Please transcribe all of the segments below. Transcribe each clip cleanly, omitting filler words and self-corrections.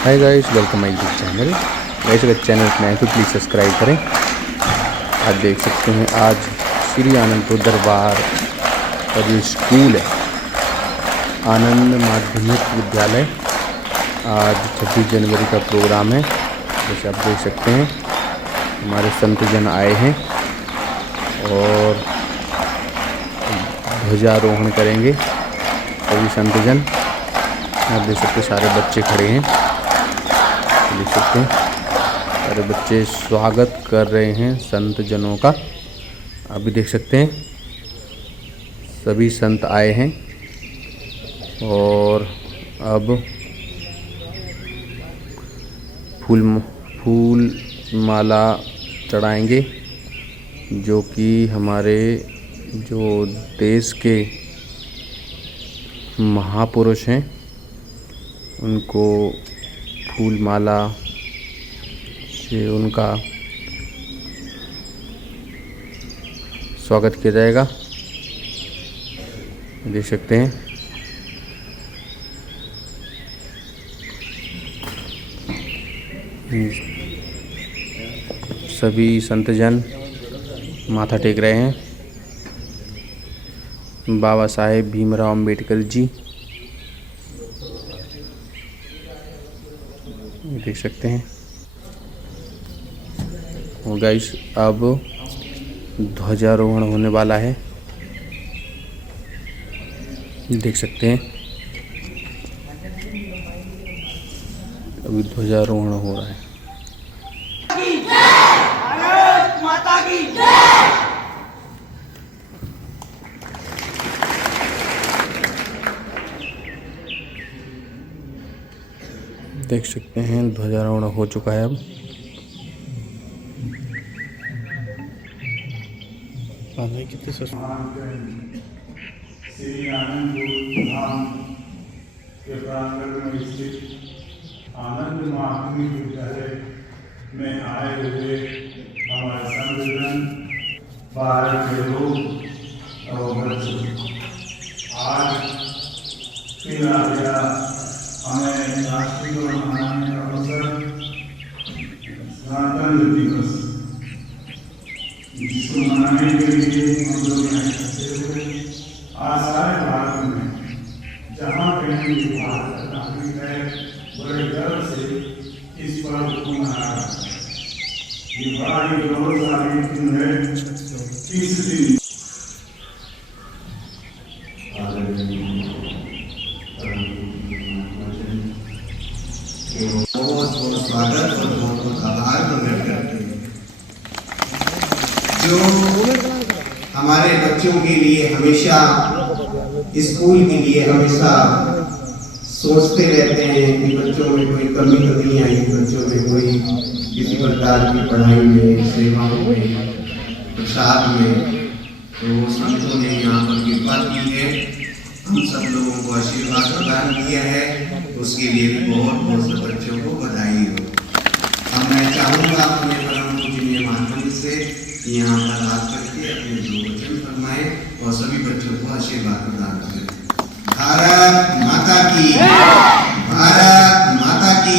Hi guys, welcome my YouTube channel. Guys अगर channel पर नए तो प्लीज़ सब्सक्राइब करें। आप देख सकते हैं आज श्री आनंदपुर दरबार का जो स्कूल है, आनंद माध्यमिक विद्यालय, आज 26 जनवरी का प्रोग्राम है। जैसे आप देख सकते हैं हमारे संतजन आए हैं और ध्वजारोहण करेंगे सभी संतजन। आप देख सकते हैं सारे बच्चे खड़े हैं, देख सकते हैं सारे बच्चे स्वागत कर रहे हैं संत जनों का। आप भी देख सकते हैं सभी संत आए हैं और अब फूल माला चढ़ाएंगे, जो कि हमारे जो देश के महापुरुष हैं उनको फूल माला से उनका स्वागत किया जाएगा। देख सकते हैं सभी संतजन माथा टेक रहे हैं बाबा साहेब भीमराव अम्बेडकर जी। देख सकते हैं और गाइस अब ध्वजारोहण होने वाला है। देख सकते हैं अभी ध्वजारोहण हो रहा है। भारत माता की जय। देख सकते हैं ध्वजारोहण हो चुका है। अब कितने श्री आनंदपुर धाम के प्रांगण में स्थित आनंद माध्यमिक विद्यालय में आए हुए हमारे संतजन, बाहर के लोग और बच्चे, आज फिर आ गया हमें राष्ट्रीय मनाने का अवसर, गणतंत्र दिवस, जिसको मनाने के लिए हम लोग यहाँ इकट्ठे हुए। आज सारे भारत में जहाँ कहीं भी भारत का नागरिक है, बड़े गर्व से इस पर्व को मना रहा है। ये बड़ा ही गौरवशाली दिन है। इस दिन बहुत बहुत स्वागत और बहुत बहुत आभार प्रकट करते हैं, जो हमारे बच्चों के लिए हमेशा, स्कूल के लिए हमेशा सोचते रहते हैं कि बच्चों में कोई कमी तो नहीं आई, बच्चों में कोई किसी प्रकार की पढ़ाई में, सेवाओं में, प्रसाद में। तो संतों ने यहाँ पर कृपा की है, हम सब लोगों को आशीर्वाद प्रदान किया है, उसके लिए बहुत बहुत सब बच्चों को बधाई हो। अब मैं चाहूँगा अपने परम पूजनीय माध्यम से यहाँ पर हाथ करके अपने दो वचन फरमाए और सभी बच्चों को आशीर्वाद प्रदान करें। भारत माता की, भारत माता की,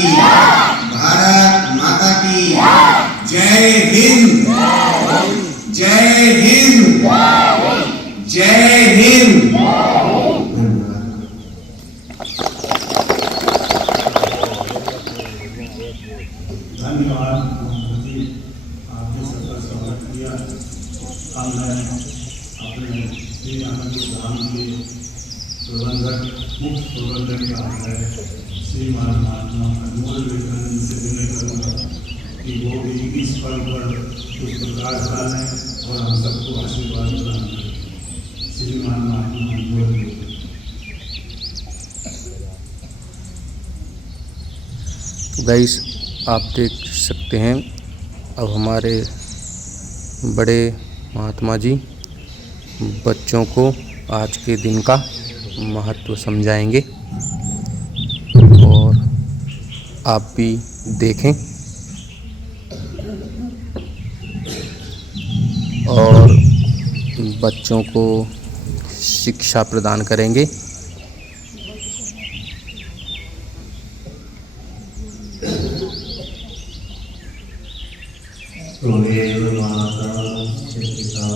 भारत माता की जय हिंद, जय हिंद, जय हिंद। धन्यवाद। आपने सबका स्वागत किया। अब मैं अपने श्री आनंदपुर धाम के प्रबंधक, मुख्य प्रबंधक का है श्रीमान महात्मा अनमोल विवेकानंद से विनय करूँगा कि वो भी इस पर्व पर कुछ प्रकाश डालें और हम सबको आशीर्वाद प्रदान करें। श्रीमान महात्मा अनमोल। तो गाइस आप देख सकते हैं अब हमारे बड़े महात्मा जी बच्चों को आज के दिन का महत्व समझाएंगे और आप भी देखें और बच्चों को शिक्षा प्रदान करेंगे। त्वमेव माता पिता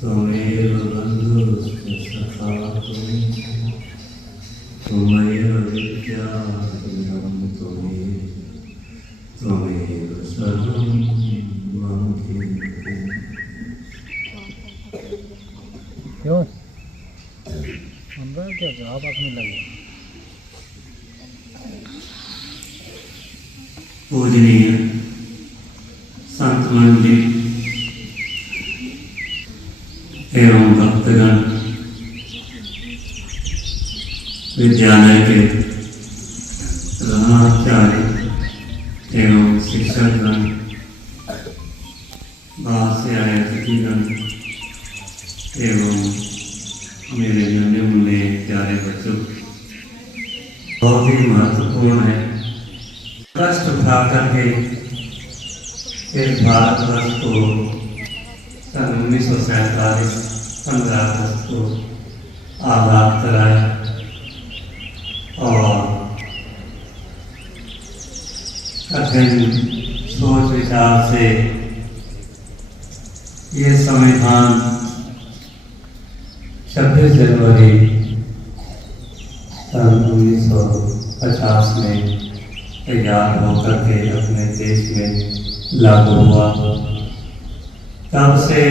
त्वमेव बन्धुश्च सखा त्वमेव विद्या त्वमेव सर्वं मम क्यों আমরা क्या जवाब आपने लगे पूजनीय संत मंडली एवं भक्तगण, विद्यालय के प्रधानाचार्य एवं शिक्षकगण, बाहर से आए अतिथिगण एवं मेरे नन्हे मुन्ने प्यारे बच्चों, बहुत ही महत्वपूर्ण है। कष्ट उठा करके इस भारतवर्ष को सन 1947 15 अगस्त को आज़ाद कराया और कठिन सोच विचार से ये संविधान 26 जनवरी सन 1950 में तैयार होकर के अपने देश में लागू हुआ। तब से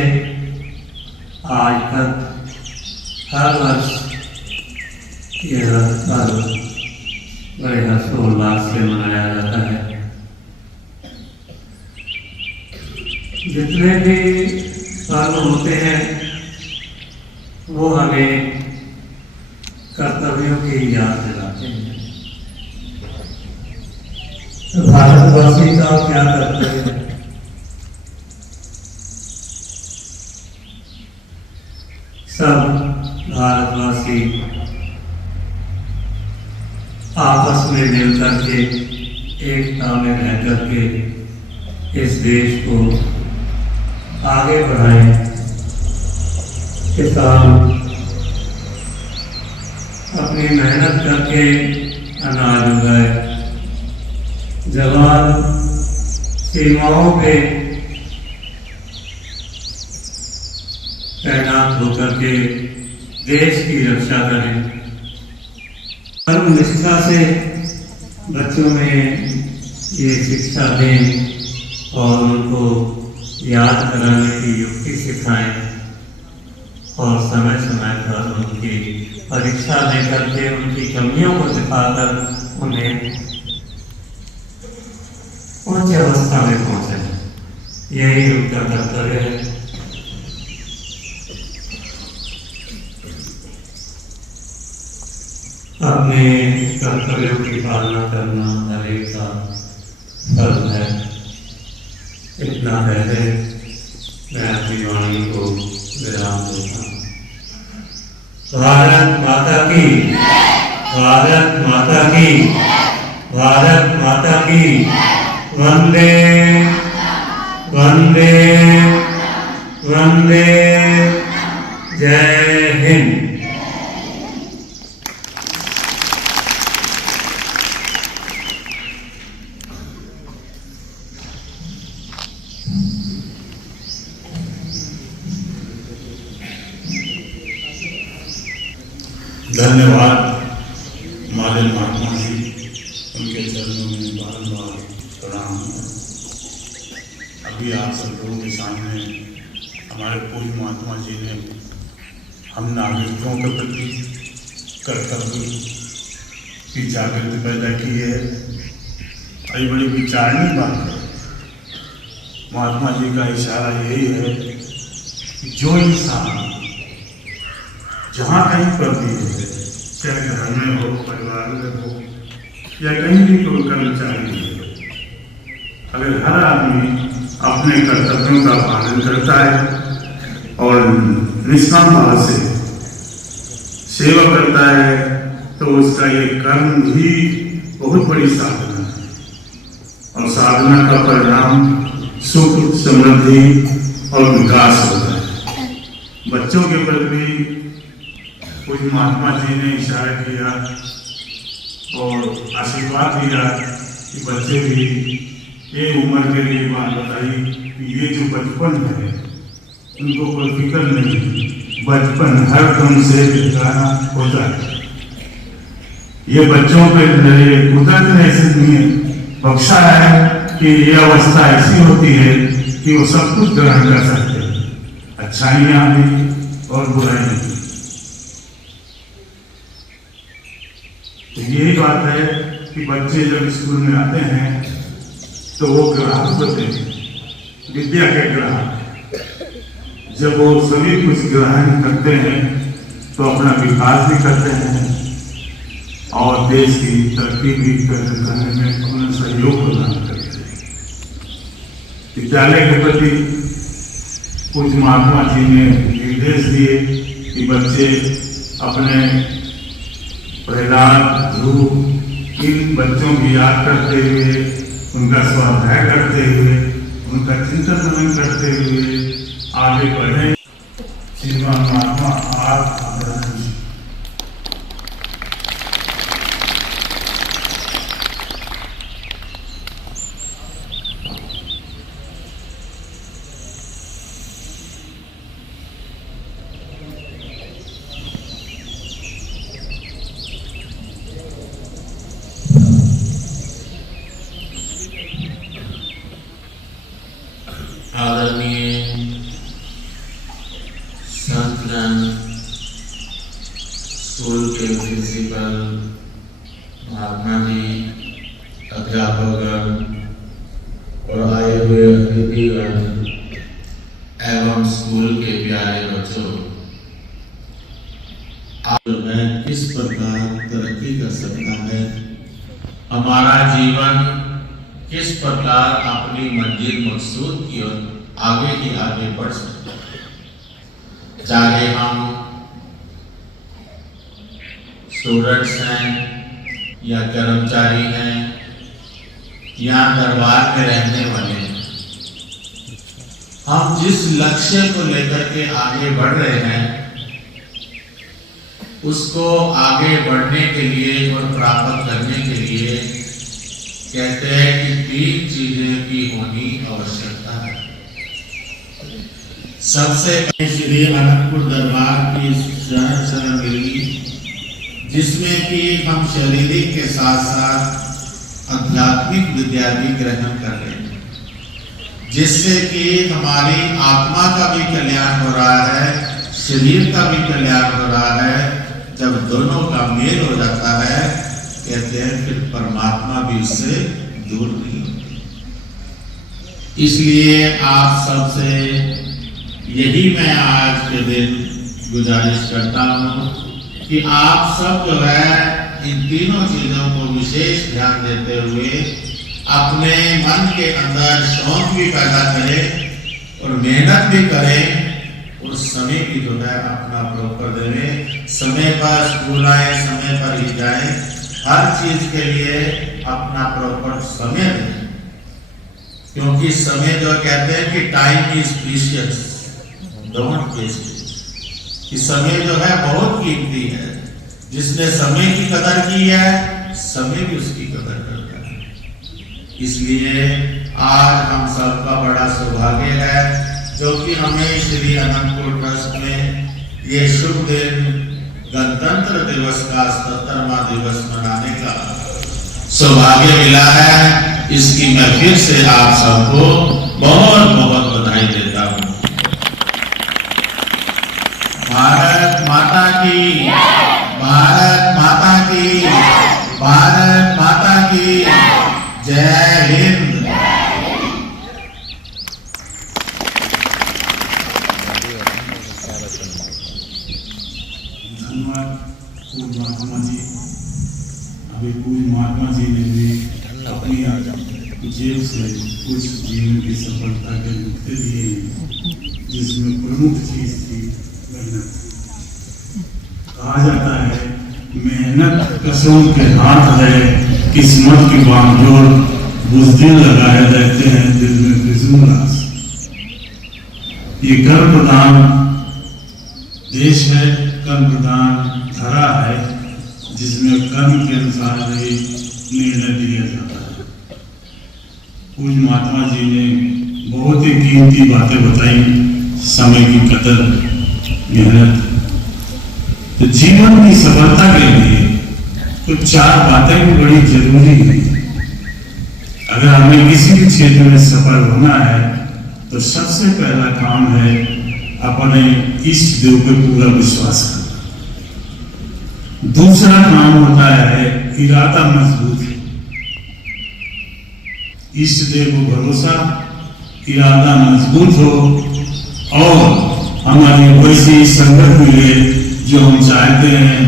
आज तक हर वर्ष यह पर्व बड़े हर्षोल्लास से मनाया जाता है। जितने भी पर्व होते हैं वो हमें कर्तव्यों की याद दिलाते हैं। भारतवासी का क्या कर्तव्य है? सब भारतवासी आपस में मिलकर के एकता में रह करके इस देश को आगे बढ़ाएं। किसान अपनी मेहनत करके अनाज उगाए, जवान सीमाओं पे तैनात होकर के देश की रक्षा करें। कर्म निष्ठा से बच्चों में ये शिक्षा दें और उनको याद कराने की युक्ति सिखाएं और समय समय पर उनकी परीक्षा लेकर के उनकी कमियों को दिखाकर उन्हें उच्च अवस्था में पहुंचे। यही उनका कर्तव्य है। अपने कर्तव्यों की पालना करना हर एक का फर्ज है। इतना कहते मैं अपनी वाणी को विराम देता हूँ। भारत माता की, भारत माता की, भारत माता की। वंदे वंदे वंदे। जय हिंद। धन्यवाद मालिन महात्मा जी, उनके चरणों में बारंबार प्रणाम। अभी आप सब लोगों के सामने हमारे पूज्य महात्मा जी ने हम नागरिकों के प्रति कर्तव्य की जागृति पैदा की है। ये बड़ी विचारणीय बात है। महात्मा जी का इशारा यही है कि जो इंसान जहाँ कहीं पर भी है, चाहे घर में हो, परिवार में हो या कहीं भी कोई कर्मचारी हो, अगर हर आदमी अपने कर्तव्यों का पालन करता है और निष्काम भाव से सेवा करता है तो उसका ये कर्म भी बहुत बड़ी साधना है और साधना का परिणाम सुख, समृद्धि और विकास होता है। बच्चों के प्रति कुछ महात्मा जी ने इशारा किया और आशीर्वाद दिया कि बच्चे भी ये उम्र के लिए बात बताई कि ये जो बचपन है उनको कोई फिक्र नहीं, बचपन हर दम से गाना होता है। ये बच्चों पे कुदरत ने ऐसे बख्शा है कि ये अवस्था ऐसी होती है कि वो सब कुछ ग्रहण कर सकते हैं, अच्छाइयाँ भी और बुराइयाँ भी। तो यही बात है कि बच्चे जब स्कूल में आते हैं तो वो ग्राहक होते हैं, विद्या के ग्राहक। जब वो सभी कुछ ग्रहण करते हैं तो अपना विकास भी करते हैं और देश की तरक्की भी करने में अपना सहयोग प्रदान करते हैं। विद्यालय के प्रति कुछ महात्मा जी ने निर्देश दिए कि बच्चे अपने प्रहलाद, ध्रुव, इन बच्चों की याद करते हुए, उनका स्वाध्याय करते हुए, उनका चिंतन मनन करते हुए आगे बढ़े। श्रीमान महात्मा आज आदरणीय संतजन, स्कूल के प्रिंसिपल, महात्मा जी, अध्यापकगण और आए हुए अतिथिगण एवं स्कूल के प्यारे बच्चों, आज मैं किस प्रकार तरक्की कर सकता है, हमारा जीवन किस प्रकार अपनी मंजिल मकसूद की ओर आगे बढ़ सकते हैं। चाहे हम स्टूडेंट्स हैं या कर्मचारी हैं या दरबार में रहने वाले हैं, हम जिस लक्ष्य को लेकर के आगे बढ़ रहे हैं उसको आगे बढ़ने के लिए और प्राप्त करने के लिए कहते हैं कि 3 चीजें की होनी आवश्यकता है। सबसे पहले श्री अनंतपुर दरबार की शरण मिली, जिसमें कि हम शारीरिक के साथ साथ आध्यात्मिक विद्या भी ग्रहण कर रहे हैं, जिससे कि हमारी आत्मा का भी कल्याण हो रहा है, शरीर का भी कल्याण हो रहा है। जब दोनों का मेल हो जाता है, कहते हैं फिर परमात्मा भी उससे दूर नहीं होती। इसलिए आप सबसे यही मैं आज के दिन गुजारिश करता हूँ कि आप सब जो है इन तीनों चीजों को विशेष ध्यान देते हुए अपने मन के अंदर शौक भी पैदा करें और मेहनत भी करें और समय भी जो है अपना प्रॉपर दें, समय पर स्कूल आए, समय पर ही जाए, हर चीज के लिए अपना प्रॉपर समय दें, क्योंकि समय जो कहते हैं कि time is precious, don't waste it. कि समय जो है बहुत कीमती है, जिसने समय की कदर की है समय भी उसकी कदर करता है। इसलिए आज हम सबका बड़ा सौभाग्य है जो कि हमें श्री अनंतपुर ट्रस्ट में ये शुभ दिन गणतंत्र दिवस का 77वां दिवस मनाने का सौभाग्य मिला है। इसकी मैं फिर से आप सबको बहुत बहुत बधाई देता हूँ। भारत माता की, भारत माता की, भारत माता की जय हिंद। धन्यवाद पूज्य महात्मा जी। अभी पूज्य महात्मा जी ने भी अपनी जेब से कुछ जीवन की सफलता के नुक्ते दिए, जिसमें प्रमुख चीज थी मेहनत। कहा जाता है मेहनत कसम के हाथ है, किस्मत की बांधोड़ बुज़दिल लगाए रहते हैं दिल में फिजूल आस। ये कर्म प्रधान देश है, कर्म प्रधान धरा है, जिसमें कर्म के अनुसार ही निर्णय दिया जाता है। पूज्य महात्मा जी ने बहुत ही कीमती बातें बताई, समय की कदर, मेहनत। तो जीवन की सफलता के लिए तो 4 बातें भी बड़ी जरूरी है। अगर हमें किसी भी क्षेत्र में सफल होना है तो सबसे पहला काम है अपने इष्ट देव पे पूरा विश्वास करना। दूसरा काम होता है इरादा मजबूत, इष्ट देव को भरोसा, इरादा मजबूत हो और हमारी वैसी संगत मिले जो हम चाहते हैं,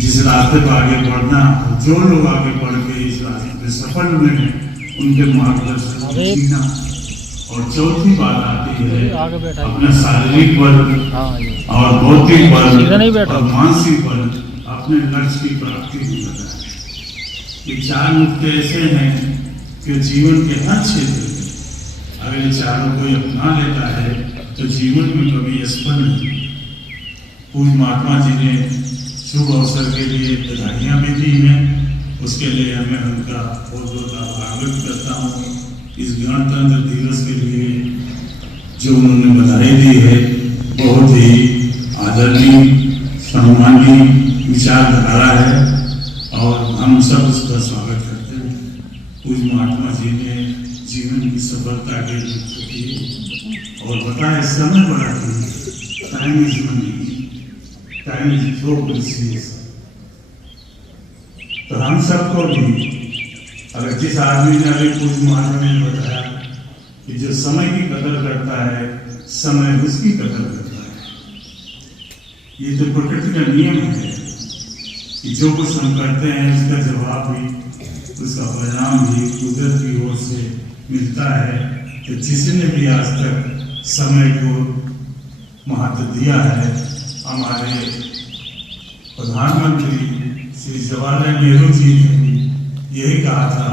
जिस रास्ते पर आगे बढ़ना, जो लोग आगे बढ़ के इस रास्ते पे सफल हुए हैं उनके मार्गदर्शन सीखना। और चौथी बात आती है अपना शारीरिक बल और भौतिक बल और मानसिक बल, अपने लक्ष्य की प्राप्ति भी करना। ये 4 नुक्ते ऐसे हैं कि जीवन के हर क्षेत्र में अगर ये चारों कोई अपना लेता है तो जीवन में कभी असफल नहीं। पूज्य महात्मा जी ने शुभ अवसर के लिए बधाइयाँ भी दी हैं, उसके लिए मैं उनका बहुत बहुत आभार व्यक्त करता हूँ। इस गणतंत्र दिवस के लिए जो उन्होंने बधाई दी है, बहुत ही आदरणीय सम्मानीय विचारधारा है और हम सब उसका स्वागत करते हैं। पूज्य महात्मा जी ने जीवन की सफलता के लिए और बताया समय बड़ा time is money, time is so precious. तो हम सबको भी, अगर जिस आदमी ने अभी पूज्य महात्मा ने बताया कि जो समय की कदर करता है, समय उसकी कदर करता है। ये तो प्रकृति का नियम है कि जो कुछ हम करते हैं उसका जवाब भी, उसका परिणाम भी कुदरत की ओर से मिलता है। तो जिसने भी आज तक समय को महत्व दिया है, हमारे प्रधानमंत्री श्री जवाहरलाल नेहरू जी ने यही कहा था,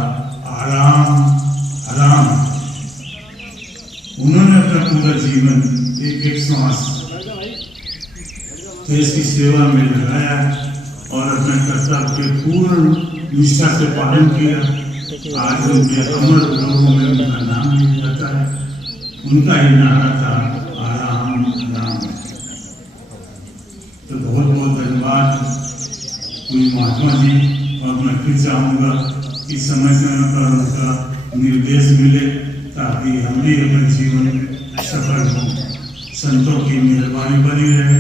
आराम आराम। उन्होंने अपना पूरा जीवन एक एक श्वास देश की सेवा में लगाया और अपने कर्तव्य के पूर्ण निष्ठा से पालन किया। आज उनके अमर लोगों में उनका नाम लिया जाता है। उनका ही नारा था, आराम आराम। तो बहुत बहुत धन्यवाद पूज्य महात्मा जी। और मैं फिर चाहूँगा कि समय समय पर उनका निर्देश मिले ताकि हम भी अपने जीवन में सफल हों। संतों की मेहरबानी बनी रहे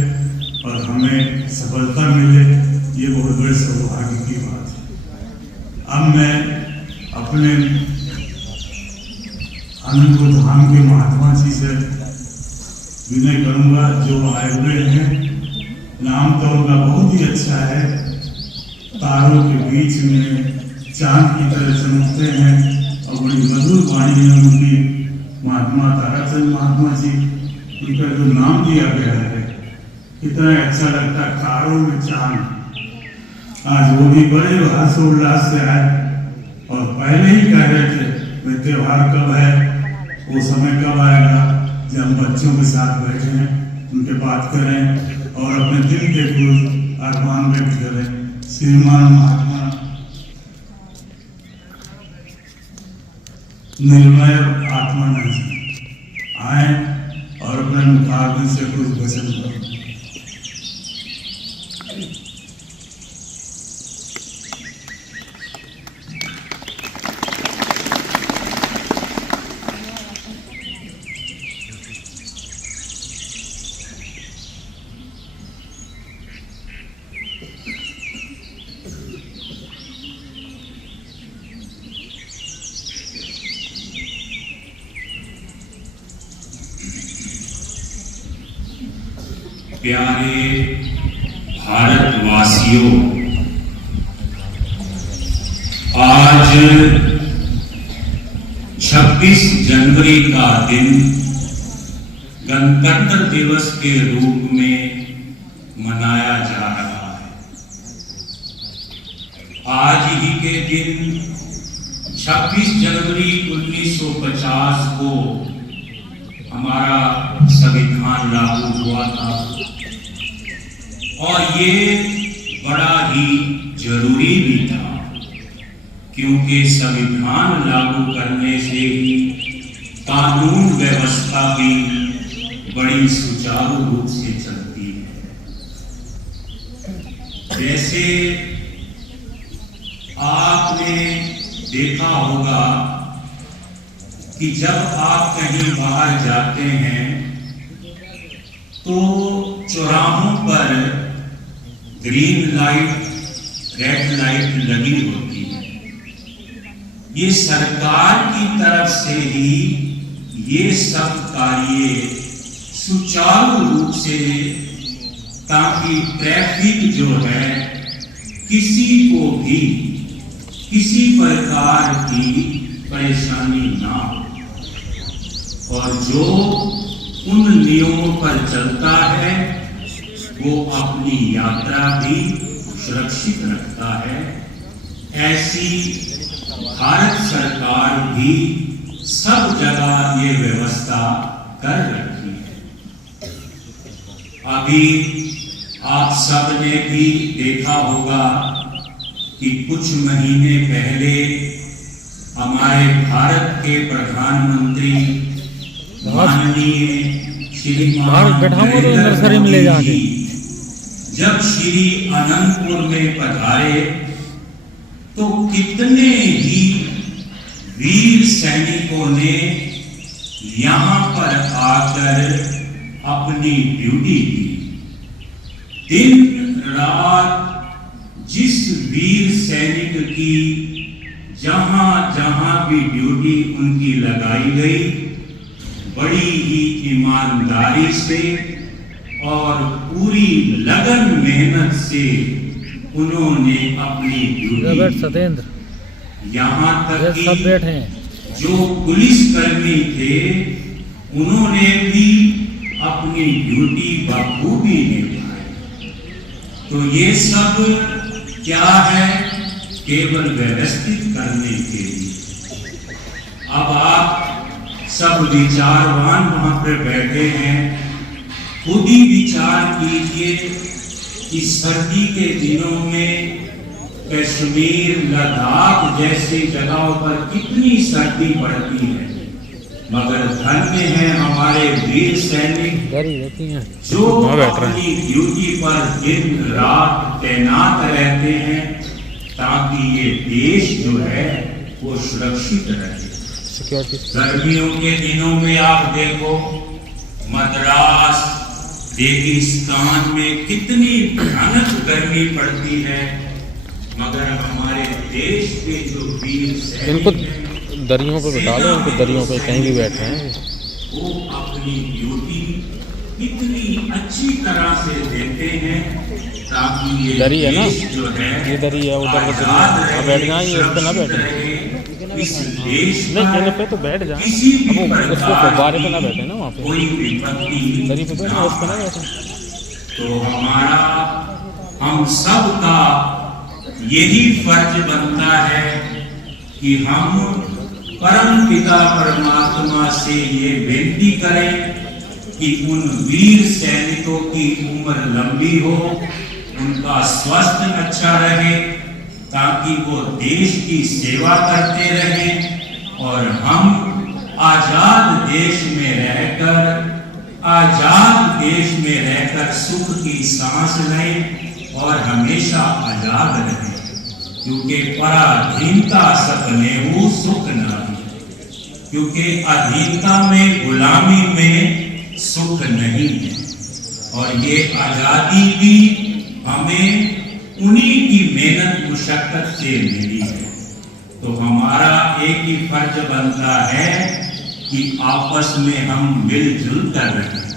और हमें सफलता मिले, ये बहुत बड़े सौभाग्य की बात है। अब मैं अपने आनंदपुर धाम के महात्मा जी से विनय करूँगा, जो आए हुए हैं। नाम तो उनका बहुत ही अच्छा है, तारों के बीच में चांद की तरह चमकते हैं और बड़ी मधुर वाणी है उनकी। महात्मा ताराचंद महात्मा जी, उनका जो नाम दिया गया है कितना अच्छा लगता है, तारों में चांद। आज वो भी बड़े हर्षोल्लास से आए और पहले ही कह रहे थे वे त्योहार कब है, वो समय कब आएगा जब हम बच्चों के साथ बैठे हैं, उनके बात करें और अपने दिल के कुछ अरमान व्यक्त करें। श्रीमान महात्मा निर्मय आत्मानंद आए और अपने मुखाग्नि से कुछ वचन करें। प्यारे भारतवासियों, आज 26 जनवरी का दिन गणतंत्र दिवस के रूप में मनाया जा रहा है। आज ही के दिन 26 जनवरी 1950 को हमारा संविधान लागू हुआ था और ये बड़ा ही जरूरी भी था। क्योंकि संविधान लागू करने से ही कानून व्यवस्था भी बड़ी सुचारू रूप से चलती है। जैसे आपने देखा होगा कि जब आप कहीं बाहर जाते हैं तो चौराहों पर ग्रीन लाइट, रेड लाइट लगी होती है। ये सरकार की तरफ से ही ये सब कार्य सुचारू रूप से, ताकि ट्रैफिक जो है किसी को भी किसी प्रकार की परेशानी ना हो, और जो उन नियमों पर चलता है वो अपनी यात्रा भी सुरक्षित रखता है। ऐसी भारत सरकार भी सब जगह ये व्यवस्था कर रखी है। अभी आप सब ने भी देखा होगा कि कुछ महीने पहले हमारे भारत के प्रधानमंत्री माननीय श्रीमान नरेंद्र मोदी जी जब श्री अनंतपुर में पधारे तो कितने ही वीर सैनिकों ने यहाँ पर आकर अपनी ड्यूटी की। दिन रात जिस वीर सैनिक की जहां जहां भी ड्यूटी उनकी लगाई गई, बड़ी ही ईमानदारी से और पूरी लगन मेहनत से उन्होंने अपनी ड्यूटी सतेंद्र यहाँ तक कि सब बैठे जो पुलिस कर्मी थे उन्होंने भी अपनी ड्यूटी बखूबी निभाई। तो ये सब क्या है? केवल व्यवस्थित करने के लिए। अब आप सब विचारवान वहां पर बैठे हैं, खुद ही विचार कीजिए कि सर्दी के दिनों में कश्मीर, लद्दाख जैसी जगहों पर कितनी सर्दी पड़ती है, मगर धन्य है हमारे वीर सैनिक जो अपनी ड्यूटी पर दिन रात तैनात रहते हैं ताकि ये देश जो है वो सुरक्षित रहे। गर्मियों के दिनों में आप देखो मद्रास, रेगिस्तान में कितनी भयानक गर्मी पड़ती है, मगर हमारे देश के जो वीर इनको सैनिक दरियों पे बिठा लो, इनको दरियों पे कहीं भी बैठ रहे हैं, वो अपनी ड्यूटी कितनी अच्छी तरह से देते हैं ताकि ये दरी है ना, देश जो है ये दरी है, उधर का दरी आजाद है। रहे, अब बैठ जाए, ये उस पे ना बैठे। सुरक्षित रहे। इस देश नहीं पर कहने पे तो बैठ जाए, किसी भी अब वो उसको प्रकार फव्वारे पे ना की बैठे ना वहाँ पे, कोई विपत्ति दरी पे बैठे, उस पे ना बैठे। तो हमारा हम सब का यही फर्ज बनता है कि हम परम पिता परमात्मा से ये विनती करें कि उन वीर सैनिकों की उम्र लंबी हो, उनका स्वास्थ्य अच्छा रहे, ताकि वो देश की सेवा करते रहें और हम आजाद देश में रहकर सुख की सांस लें और हमेशा आजाद रहें, क्योंकि पराधीनता सपनेहु सुख नाही, क्योंकि अधीनता में, गुलामी में सुख नहीं है। और ये आजादी भी हमें उन्हीं की मेहनत मुशक्कत से मिली है। तो हमारा एक ही फर्ज बनता है कि आपस में हम मिलजुल कर रहें।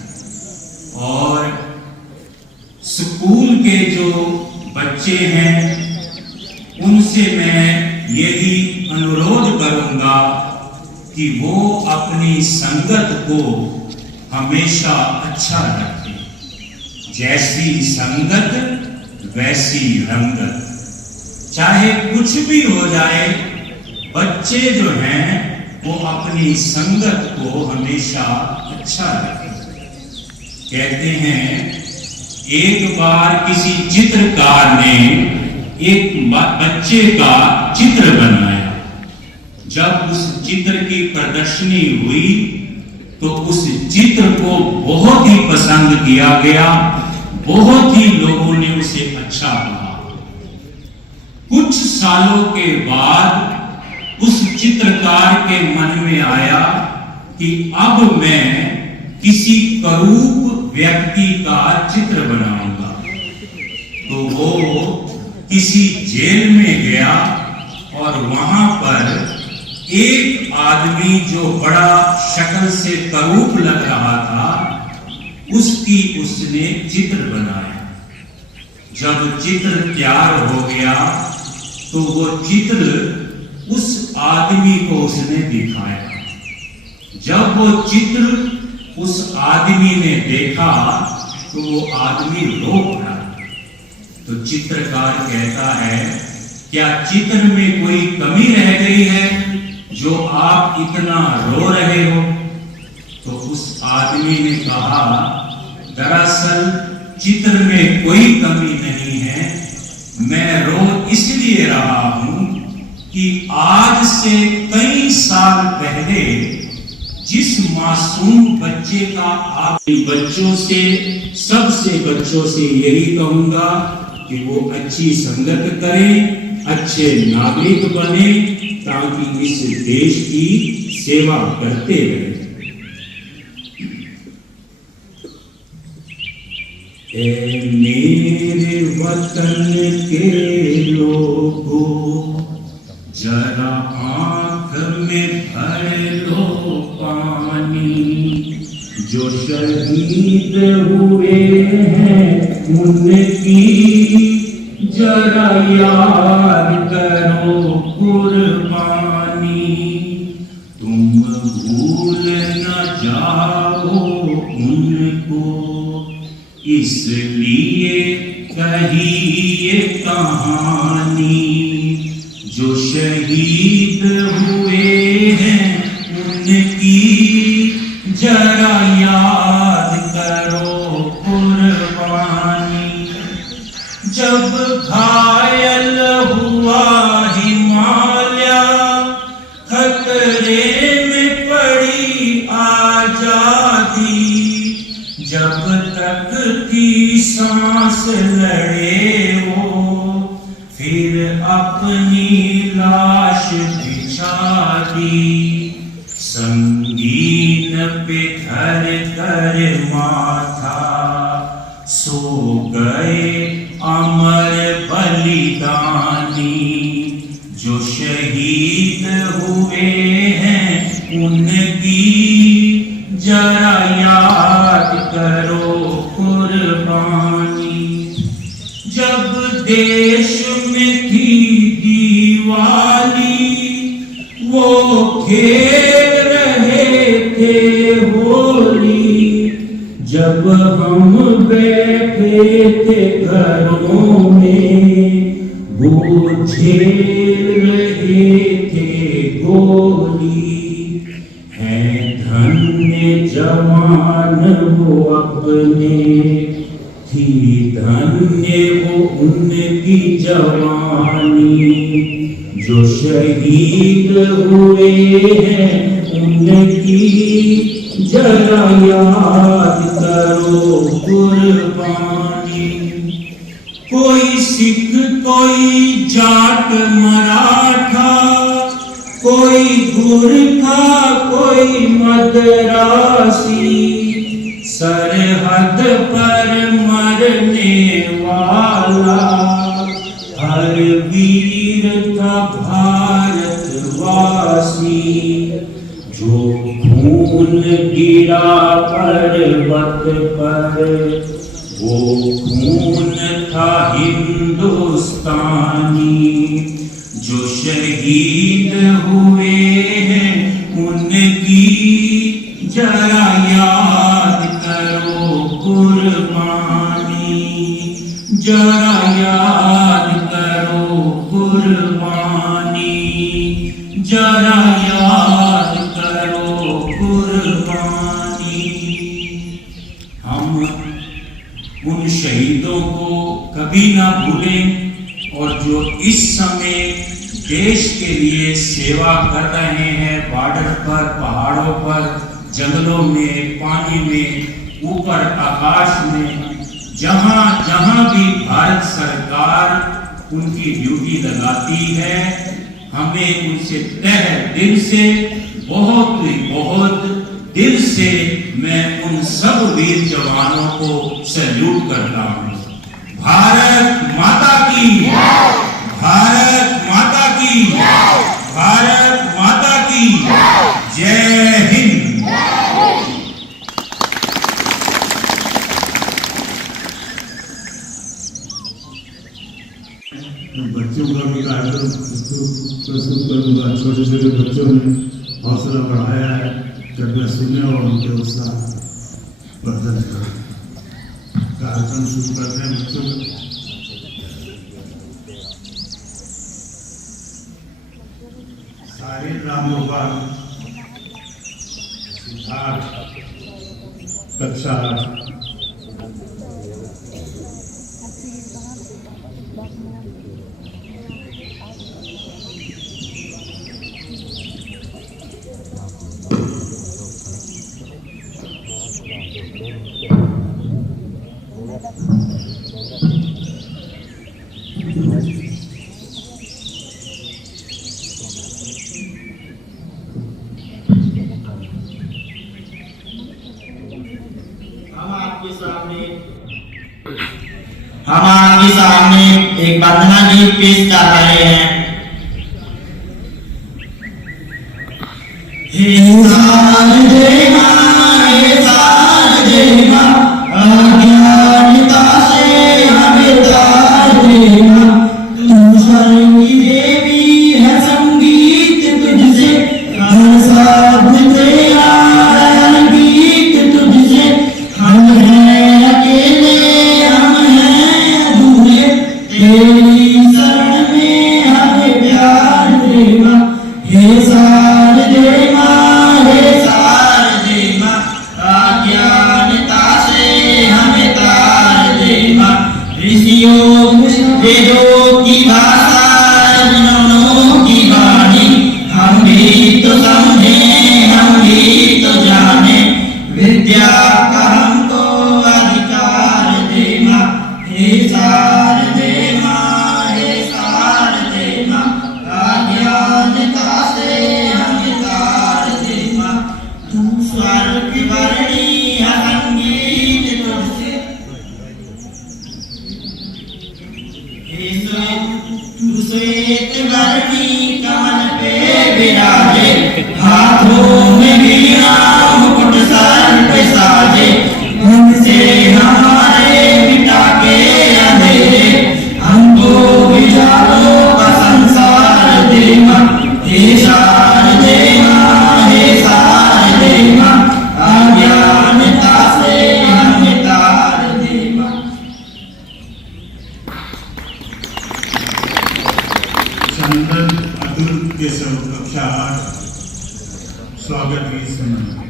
और स्कूल के जो बच्चे हैं उनसे मैं यही अनुरोध करूंगा कि वो अपनी संगत को हमेशा अच्छा रखें। जैसी संगत वैसी रंगत। चाहे कुछ भी हो जाए, बच्चे जो हैं वो अपनी संगत को हमेशा अच्छा रखें। कहते हैं एक बार किसी चित्रकार ने एक बच्चे का चित्र बनाया। जब उस चित्र की प्रदर्शनी हुई तो उस चित्र को बहुत ही पसंद किया गया, बहुत ही लोगों ने उसे अच्छा कहा। कुछ सालों के बाद उस चित्रकार के मन में आया कि अब मैं किसी करूप व्यक्ति का चित्र बनाऊंगा। तो वो किसी जेल में गया और वहां पर एक आदमी जो बड़ा शक्ल से करूप लग रहा था, उसकी उसने चित्र बनाया। जब चित्र तैयार हो गया तो वो चित्र उस आदमी को उसने दिखाया। जब वो चित्र उस आदमी ने देखा तो वो आदमी रो पड़ा। तो चित्रकार कहता है, क्या चित्र में कोई कमी रह गई है जो आप इतना रो रहे हो? तो उस आदमी ने कहा, दरअसल चित्र में कोई कमी नहीं है, मैं रो इसलिए रहा हूं कि आज से कई साल पहले जिस मासूम बच्चे का आप बच्चों से, सबसे बच्चों से यही कहूंगा कि वो अच्छी संगत करें, अच्छे नागरिक बने, ताकि इस देश की सेवा करते रहें। ए मेरे वतन के लोगों, जरा आंख में भर लो पानी। जो शहीद हुए हैं उनकी जरा याद करो कुर्बानी। तुम भूल न जाओ उनको, इसलिए कही ये कहानी। जो शहीद हुए हैं उनकी जरा याद करो कुर्बानी। जब घायल हुआ हिमालय, खतरे में पड़ी आजादी। जब तक की सांस लड़े वो, फिर अपनी लाश बिछा दी। संगीन पे धर कर माथा, सो गए अमर बलिदानी। जो शहीद हुए हैं उनकी जरा याद करो कुर्बानी। जब देश में थी दिवाली, वो खेल रहे थे होली। जब हम बैठे थे घरों में, वो झेल रहे थे गोली। है धन्य जवान वो अपने, थी धन्य वो उनकी जवानी। जो शहीद हुए हैं उनकी जरा याद करो कुर्बानी। कोई सिख, कोई जाट मराठा, कोई गुरखा, कोई मद्रासी। सरहद पर मरने वाला हर वीर था भारतवासी। जो खून गिरा पर्वत पर, वो खून था हिंदुस्तानी। जो शहीद हुए हैं उनकी जरा याद करो कुर्बानी। जरा याद करो कुर्बानी। जरा याद करो कुर्बानी। हम उन शहीदों को कभी ना भूलें, और जो इस समय देश के लिए सेवा कर रहे हैं, बॉर्डर पर, पहाड़ों पर, जंगलों में, पानी में, ऊपर आकाश में, जहां जहां भी भारत सरकार उनकी ड्यूटी लगाती है, हमें उनसे तहे दिल से, बहुत बहुत दिल से मैं उन सब वीर जवानों को सैल्यूट करता हूं। भारत माता की, भारत माता की, भारत माता की जय हिंद। बच्चों का भी कार्यक्रम प्रस्तुत करूंगा। छोटे छोटे बच्चों ने हौसला बढ़ाया है, कृपया सुने और उनके उत्साह वर्धन करें। कार्यक्रम शुरू करते हैं बच्चों का। साहिल राम गोपाल, सिद्धार्थ, कक्षा हम आपके सामने एक वंदना गीत पेश कर रहे हैं। हे सारे मां, हे सारे मां, अज्ञानता से हमें तार दे मां। तू स्वर्ग की देवी है, संगीत तुझसे, हर शब्द तेरा है गीत तुझसे। हम हैं अकेले, तेरी शरण में हमें प्यार दे मां। हे सार दे मां, हे सार दे मां, अज्ञानता से हमें तार दे मां। ऋषियों वेदों की भाषा, जनों की वाणी, हम भी तो समझे, हम भी तो जाने। विद्या का हमको अधिकार दे मां। हे सार दे मां, हे सार दे मां, अज्ञानता से हमें तार दे मां। तू स्वर्ग वर्णी है, संगीत तुझसे। तू श्वेत वर्णी कमल पे विराजे, हाथों में वीणा मुकुट सर पे साजे। उनसे हमारे मिटा के अंधेरे, हमको विचारों का संसार दे मां। हे सार दे मां, हे सार दे मां, अज्ञानता से हमें तार दे मां। चंदन अतुल के सब कक्षा 8 स्वागत गीत सुनाएंगे।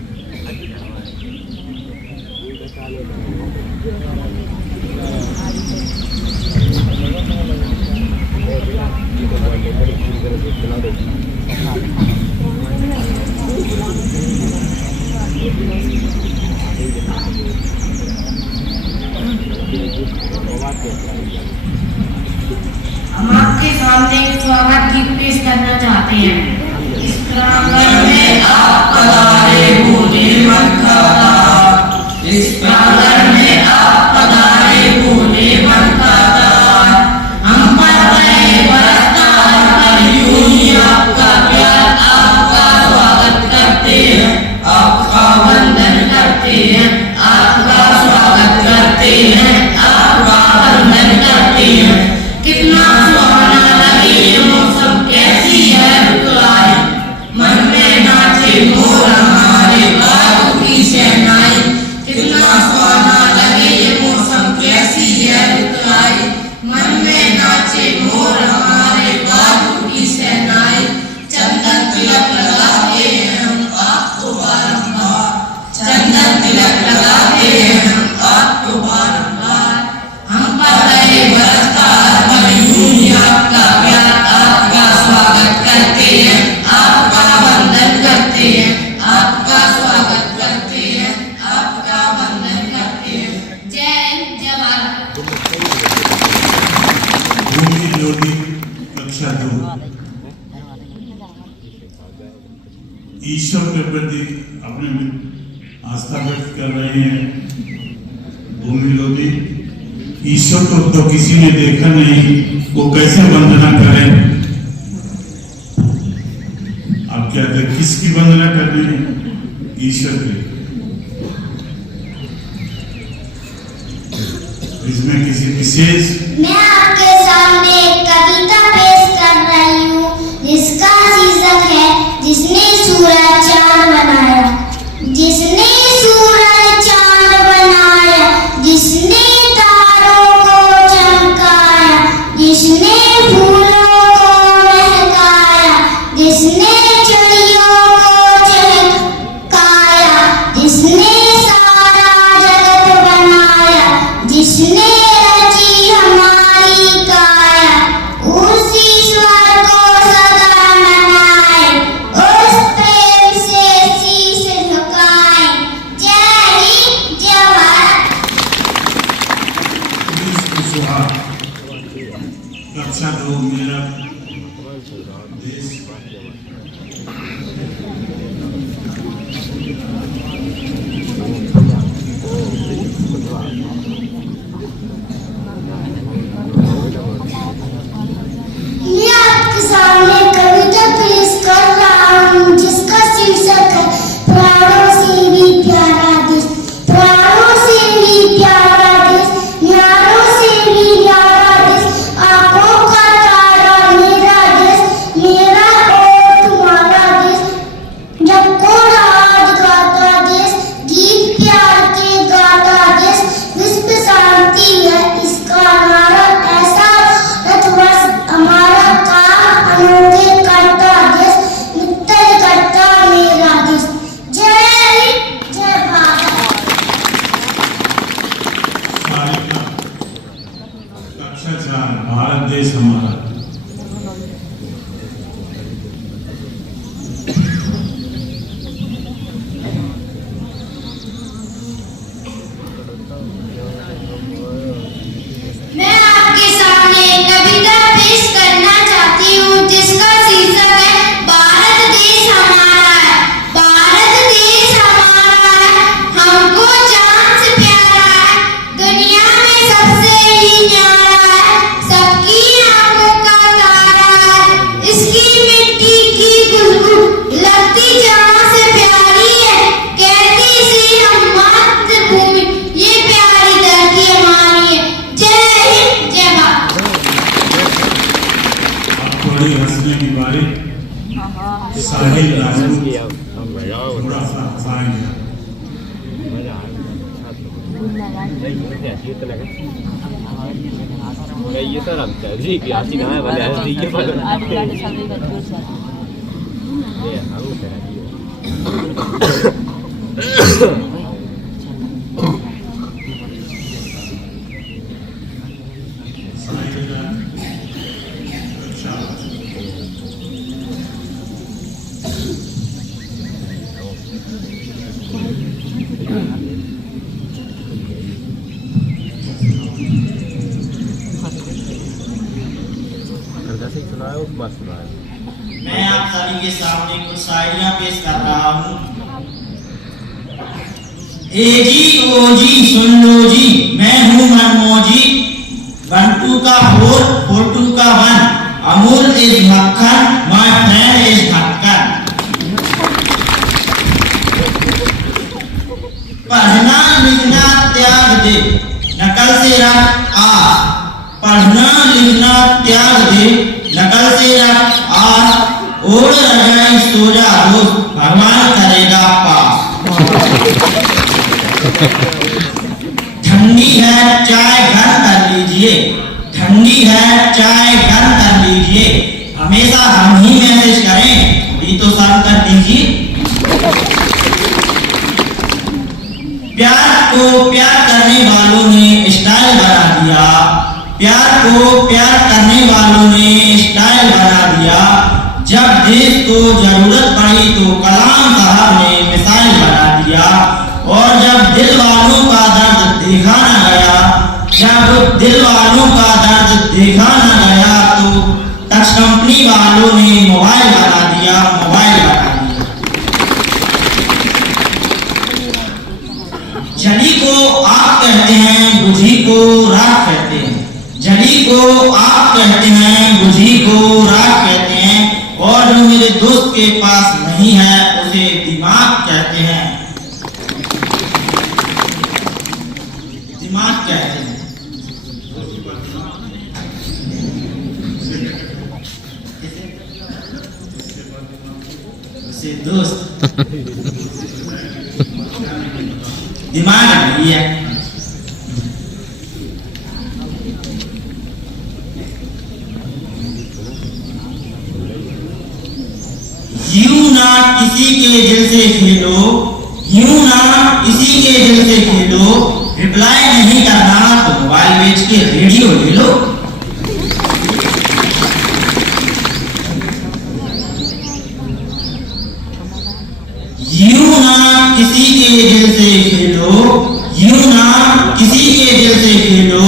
हम आपके सामने स्वागत गीत पेश करना चाहते हैं। इस प्रांगण में आप पधारे भूले मत खाता, इस प्रांगण में आप पधारे भूले मत खाता। हम पर रहे बरसता कलयुग ही आपका प्यार, आपका स्वागत करते हैं, आपका वंदन करते हैं, आपका स्वागत करते हैं, आपका वंदन करते हैं। कितना सुहाना लगे ये मौसम, कैसी है ऋतुएं, मन में नाचे मोर ईश्वर के प्रति अपने आस्था व्यक्त कर रहे हैं। भूमि लोधी, ईश्वर को तो किसी ने देखा नहीं, वो कैसे वंदना करें? आप क्या किसकी वंदना कर रहे हैं? ईश्वर की। इसमें किसी विशेष मैं आपके सामने एक कविता पेश कर रही हूँ जिसका शीर्षक है जिसने सूरज चांद बनाया। जिसने सूरज चांद बनाया, जिसने तारों को चमकाया, जिसने फूलों को महकाया, जिसने चिड़ियों को चहकाया, जिसने सारा जगत बनाया, जिसने रची हमारी काया, उस ईश्वर को सदा मनाए, उस प्रेम से शीश झुकाए। जय हिंद, जय भारत। कक्षा 2 मेरा देश। मैं आपके सामने कविता पेश कर रहा हूँ जिसका शीर्षक है प्राणों से भी प्यारा देश। प्राणों से भी प्यारा देश, न्यारों से भी न्यारा देश, आंखों का तारा मेरा देश, मेरा और तुम्हारा देश। जब कोरा आज गाता देश, गीत प्यार के गाता देश, विश्व शांति है इसका नारा। ऐसा रथवर्ष हमारा काम अनोखे करता देश, मित्र करता मेरा देश। जय हिंद, जय भारत। कक्षा 4 भारत देश हमारा। मैं आपके सामने एक कविता पेश करना चाहती हूँ जिसका शीर्षक है भारत देश हमारा है। भारत देश हमारा है, हमको जान से प्यारा है, दुनिया में सबसे ही न्यारा है, सबकी आंखों का तारा है, इसकी मिट्टी की खुशबू लगती जहाँ से प्यारी है, कहती सी हम मातृभूमि ये प्यारी धरती हमारी है। जय हिंद, जय भारत। अब थोड़ी हंसने की बारी। साहिल राजपूत थोड़ा सा हंसाएंगे। ये सर हम जी प्यासी ना है वाले ऐसे ये पर ये हम मैं आप सभी के सामने कुछ शायरियां पेश कर रहा हूँ। ए जी ओ जी सुन लो जी, मैं हूँ मनमोजी, 1 2 का 4 4 2 का 1, अमूल इज मक्खन, माय फ्रेंड इज ढक्कन। पढ़ना लिखना त्याग दे, नकल से रख आज। पढ़ना लिखना त्याग दे, नकल से रख आज। ओढ़ रजाई सो जा रोज, भगवान करेगा पास। ठंडी है चाय गर्म कर लीजिए, ठंडी है चाय गर्म कर लीजिए, हमेशा हम ही मैसेज करें, अभी तो सर्व कर दीजिए। प्यार को प्यार करने वालों ने स्टाइल बना दिया, प्यार को प्यार करने वालों ने स्टाइल बना दिया। जब देश को जरूरत पड़ी तो कलाम साहब ने मिसाइल बना दिया। और जब दिल वालों का दर्द देखा न गया, जब दिल वालों का दर्द देखा न गया तो टच कंपनी वालों ने मोबाइल बना दिया, मोबाइल बना दिया। मेरे दोस्त के पास नहीं है उसे दिमाग कहते हैं। दिमाग कहते हैं। उसे दोस्त दिमाग नहीं है। यूं ना किसी के दिल से खेलो, यूं ना किसी के दिल से खेलो, रिप्लाई नहीं करना तो मोबाइल बेच के रेडियो ले लो। यूं ना किसी के दिल से खेलो, यूं ना किसी के दिल से खेलो,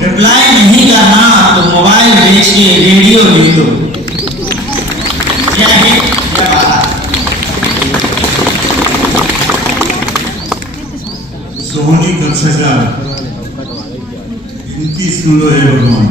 रिप्लाई नहीं करना तो मोबाइल बेच के रेडियो ले लो। जय हिंद, जय भारत। सोहनी कक्षा इनकी सुन लो है भगवान।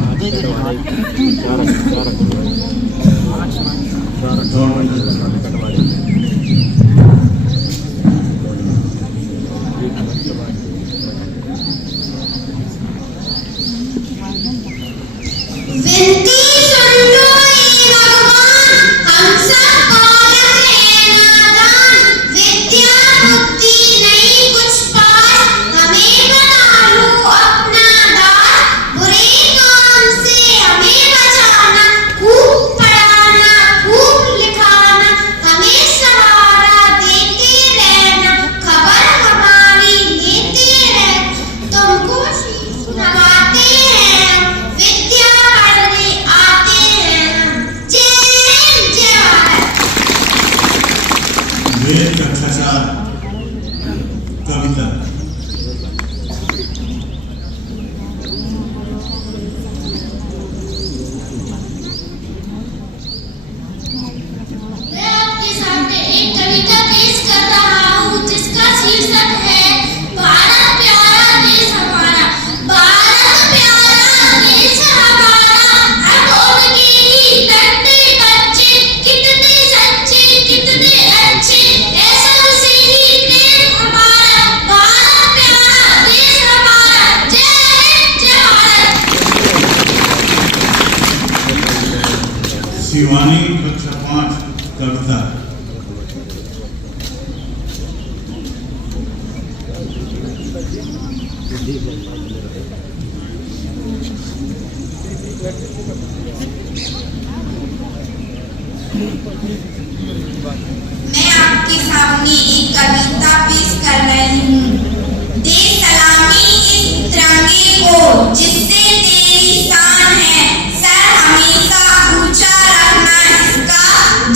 विनती सुन लो ये भगवान, हम सब बालक हैं नादान, विद्या बुद्धि नहीं कुछ पास, हमें बना लो अपना दास, बुरे काम से हमें बचाना, खूब पढ़ाना खूब लिखाना, हमें सहारा देते रहना, खबर हमारी लेते रहना, तुमको नवाते हैं, विद्या पढ़ने आते हैं। जय हिंद, जय भारत। वेद कक्षा कविता। मैं आपके सामने एक कविता पेश कर रहा हूँ जिसका शीर्षक है भारत प्यारा देश हमारा। भारत प्यारा देश हमारा, अब उनके ही डंडे बच्चे, कितने सच्चे कितने अच्छे, ऐसा उसे ही प्रेम हमारा। भारत प्यारा देश हमारा। जय हिंद, जय भारत। शिवानी कक्षा 5 कविता। मैं आपके सामने एक कविता पेश कर रही हूँ। दे सलामी इस तिरंगे को जिससे तेरी शान है, सर हमेशा ऊंचा रखना इसका,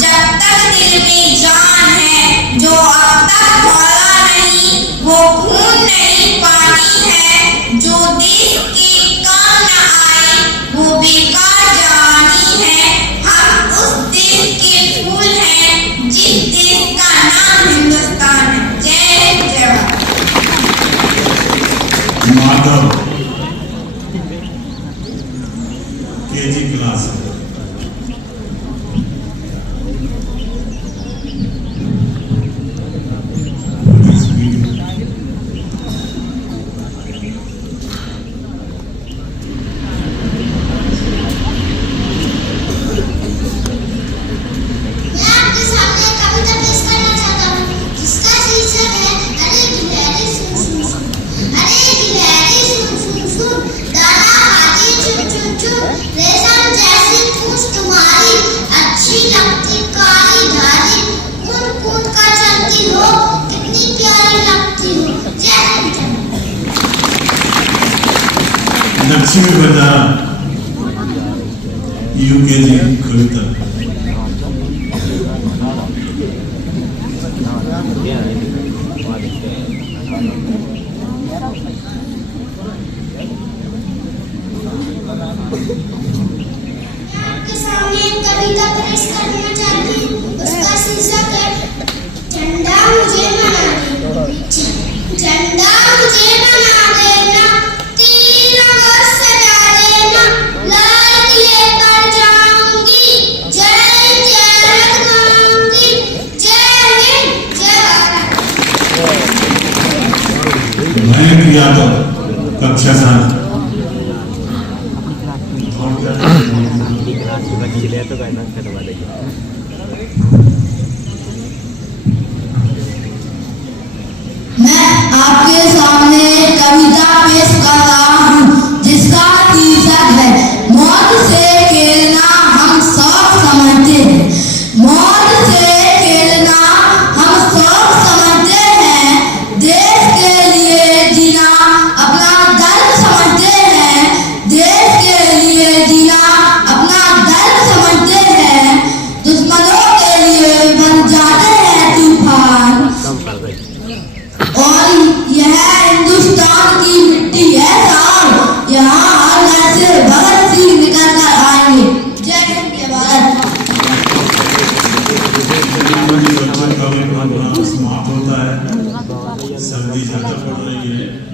जब तक दिल में जान है। जो अब तक खौला नहीं वो खून नहीं पानी है, जो देश के काम न आए वो बेकार जवानी है। हम उस देश के फूल हैं जिस देश का नाम हिंदुस्तान है। जय हिंद, जय भारत। Madhav KG class. मैं आपके सामने एक कविता पेश करना चाहता हूँ जिसका शीर्षक है अरे गिलहरी सुन सुन सुन। अरे गिलहरी सुन सुन सुन, दाना खाती चुन चुन चुन, रेशम जैसी पूंछ तुम्हारी, अच्छी लगती काली धारी, कूद कूद कर चलती हो, कितनी प्यारी लगती हो। जय हिंद, जय भारत। लक्ष्मी बंजारा यूकेजी कविता। आपके सामने एक कविता पेश करना चाहती हूँ। उसका शीर्षक है झंडा मुझे बना देना। झंडा मुझे बना देना, तीन अगस्त सजा देना, लाल किले पर जाऊंगी, जय यादव, कक्षा 7। मैं आपके सामने कविता पेश कर रहा हूँ जिसका शीर्षक है मौत से खेलना हम सब समझते हैं। मौत से खेलना हम सब समझते हैं। देश के लिए जीना अपना दर्द समझते हैं। देश के लिए जीना अपना दर्द समझते हैं। दुश्मनों के लिए बन जाते हैं तूफान। और यह हिंदुस्तान की मिट्टी है साहब, यहाँ हर घर से भगत सिंह निकल कर आएंगे। जय हिंद के भारत। बच्चों का भी प्रोग्राम समाप्त होता है। सर्दी ज्यादा पड़ रही है।